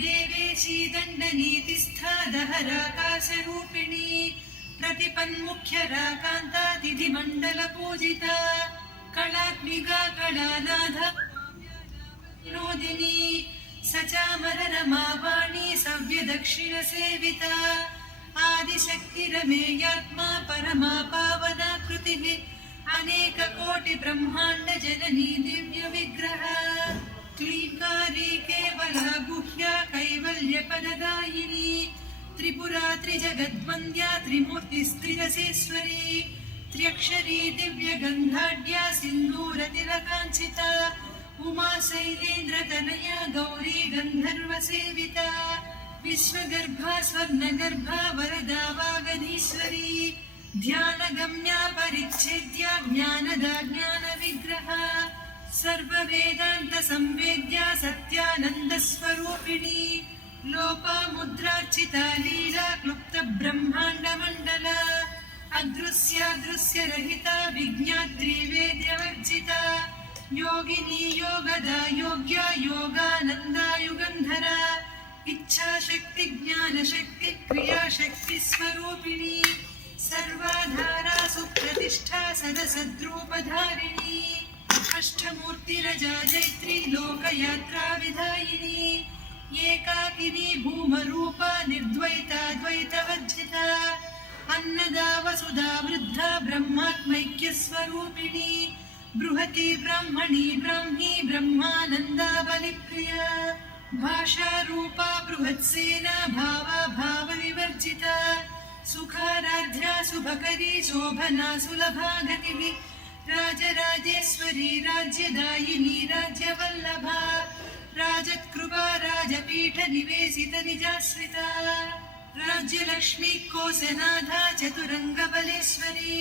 देवेशी दण्डनीतिस्था दहराकाशरूपिणी प्रतिपन्मुख्यराकान्ता तिथिमण्डलपूजिता कलात्मिका कलानाथ विनोदिनी सचामररमावाणी सव्यदक्षिणसेविता आदिशक्तिरमेयात्मा परमा पावना कृतिः अनेककोटिब्रह्माण्डजननी दिव्यविग्रह क्लींकारी केवला गुह्या कैवल्यपददायिनी त्रिपुरा त्रिजगद्वन्द्या त्रिमूर्तिस्त्रिदशेश्वरी त्र्यक्षरी दिव्यगन्धाढ्या सिन्दूरतिलकाञ्चिता उमा शैलेन्द्रतनया गौरी गन्धर्वसेविता विश्वगर्भा स्वर्णगर्भा वरदा वागधीश्वरी ध्यानगम्या परिच्छेद्या ज्ञानदा ज्ञानविग्रहा सर्ववेदान्तसंवेद्या सत्यानन्दस्वरूपिणी लोपामुद्रार्चिता लीला क्लुप्तब्रह्माण्डमण्डला अदृश्यादृश्यरहिता विज्ञात्री वेद्यवर्जिता योगिनी योगदा योग्या योगानन्दा युगन्धरा इच्छाशक्ति ज्ञानशक्ति क्रियाशक्ति स्वरूपिणी सर्वाधारा सुप्रतिष्ठा सदसद्रूपधारिणी अष्टमूर्तिरजा जैत्री लोकयात्रा विधायिनी एकाकिनी भूमरूपा निर्द्वैता द्वैतवर्जिता अन्नदा वसुधा वृद्धा ब्रह्मात्मैक्यस्वरूपिणी बृहती ब्राह्मणी ब्राह्मी ब्रह्मानन्दा बलिप्रिया भाषारूपा बृहत्सेना भावा भावविवर्जिता सुखाराध्या शुभकरी शोभना सुलभा गतिः राजराजेश्वरी राज्यदायिनी राज्यवल्लभा राजत्कृपा राजपीठनिवेशित निजाश्रिता राज्यलक्ष्मी कोशनाथा चतुरङ्गबलेश्वरी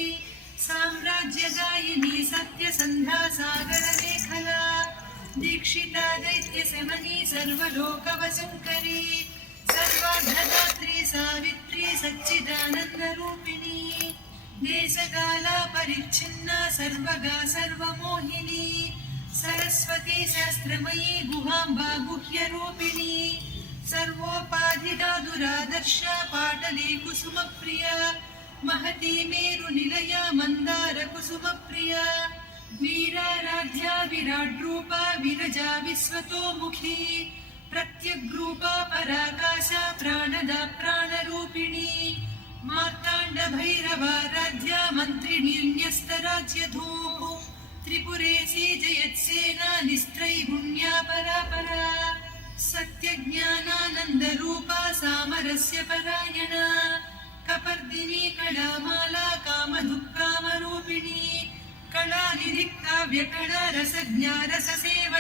साम्राज्यदायिनी सत्यसन्धा सागरमेखला दीक्षिता दैत्यशमनी सर्वलोकवशङ्करी सर्वार्धदात्री सावित्री सच्चिदानन्दरूपिणी देशकाला परिच्छिन्ना सर्वगा सर्वमोहिनी सरस्वती शास्त्रमयी गुहाम्बा गुह्यरूपिणी सर्वोपाधिदा दुरादर्शा पाटली कुसुमप्रिया महती मेरुनिलया मन्दारकुसुमप्रिया वीराराध्या विराड्रूपा विरजा विश्वतोमुखी प्रत्यग्रूपा पराकाशा प्राणदा प्राणरूपिणी मार्ताण्डभैरवाराध्या मन्त्रिणीन्यस्तराज्यधूः त्रिपुरेशी जयत्सेना निस्त्रैगुण्या परापरा सत्यज्ञानानन्दरूपा सामरस्य परायणा कपर्दिनी कलामाला कामधुक्कामरूपिणी कलानिधिः काव्यकला रसज्ञा रससेव